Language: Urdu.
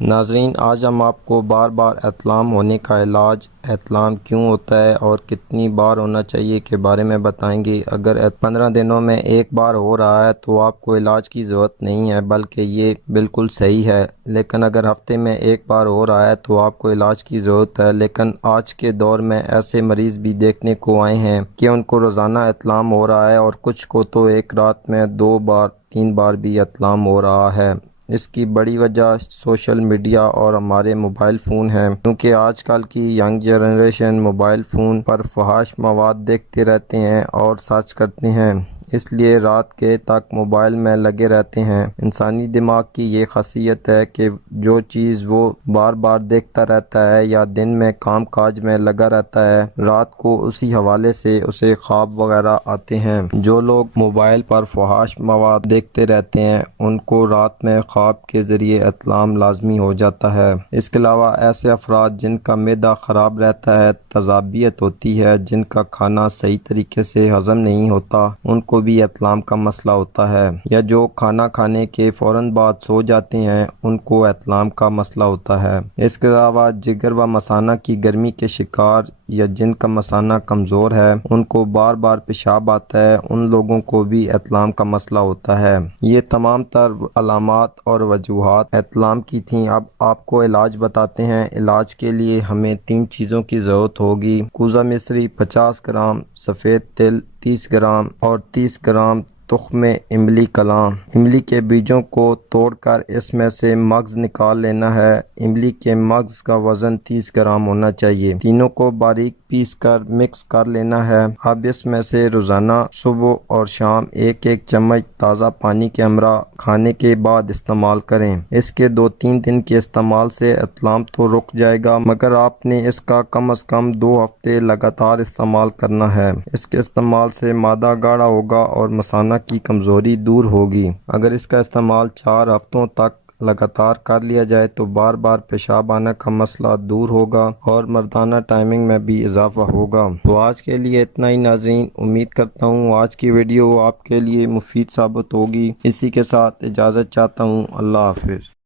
ناظرین، آج ہم آپ کو بار بار احتلام ہونے کا علاج، احتلام کیوں ہوتا ہے اور کتنی بار ہونا چاہیے کے بارے میں بتائیں گے۔ اگر 15 دنوں میں ایک بار ہو رہا ہے تو آپ کو علاج کی ضرورت نہیں ہے، بلکہ یہ بالکل صحیح ہے۔ لیکن اگر ہفتے میں ایک بار ہو رہا ہے تو آپ کو علاج کی ضرورت ہے۔ لیکن آج کے دور میں ایسے مریض بھی دیکھنے کو آئے ہیں کہ ان کو روزانہ احتلام ہو رہا ہے، اور کچھ کو تو ایک رات میں 2 بار 3 بار بھی احتلام ہو رہا ہے۔ اس کی بڑی وجہ سوشل میڈیا اور ہمارے موبائل فون ہیں، کیونکہ آج کل کی ینگ جنریشن موبائل فون پر فحش مواد دیکھتے رہتے ہیں اور سرچ کرتے ہیں، اس لیے رات کے تک موبائل میں لگے رہتے ہیں۔ انسانی دماغ کی یہ خاصیت ہے کہ جو چیز وہ بار بار دیکھتا رہتا ہے یا دن میں کام کاج میں لگا رہتا ہے، رات کو اسی حوالے سے اسے خواب وغیرہ آتے ہیں۔ جو لوگ موبائل پر فحش مواد دیکھتے رہتے ہیں ان کو رات میں خواب کے ذریعے احتلام لازمی ہو جاتا ہے۔ اس کے علاوہ ایسے افراد جن کا معدہ خراب رہتا ہے، تذابیت ہوتی ہے، جن کا کھانا صحیح طریقے سے ہضم نہیں ہوتا، ان کو بھی احتلام کا مسئلہ ہوتا ہے، یا جو کھانا کھانے کے فوراً بعد سو جاتے ہیں ان کو احتلام کا مسئلہ ہوتا ہے۔ اس کے علاوہ جگر و مثانہ کی گرمی کے شکار یا جن کا مثانہ کمزور ہے، ان کو بار بار پیشاب آتا ہے، ان لوگوں کو بھی احتلام کا مسئلہ ہوتا ہے۔ یہ تمام تر علامات اور وجوہات احتلام کی تھیں۔ اب آپ کو علاج بتاتے ہیں۔ علاج کے لیے ہمیں 3 چیزوں کی ضرورت ہوگی: کوزہ مصری 50 گرام، سفید تل 30 گرام اور 30 گرام تخم املی کلاں۔ املی کے بیجوں کو توڑ کر اس میں سے مغز نکال لینا ہے۔ املی کے مغز کا وزن 30 گرام ہونا چاہیے۔ تینوں کو باریک پیس کر مکس کر لینا ہے۔ اب اس میں سے روزانہ صبح اور شام ایک ایک چمچ تازہ پانی کے ہمراہ کھانے کے بعد استعمال کریں۔ اس کے 2-3 دن کے استعمال سے احتلام تو رک جائے گا، مگر آپ نے اس کا کم از کم 2 ہفتے لگاتار استعمال کرنا ہے۔ اس کے استعمال سے معدہ گاڑھا ہوگا اور مثانہ کی کمزوری دور ہوگی۔ اگر اس کا استعمال 4 ہفتوں تک لگاتار کر لیا جائے تو بار بار پیشاب آنے کا مسئلہ دور ہوگا اور مردانہ ٹائمنگ میں بھی اضافہ ہوگا۔ تو آج کے لیے اتنا ہی ناظرین، امید کرتا ہوں آج کی ویڈیو آپ کے لیے مفید ثابت ہوگی۔ اسی کے ساتھ اجازت چاہتا ہوں۔ اللہ حافظ۔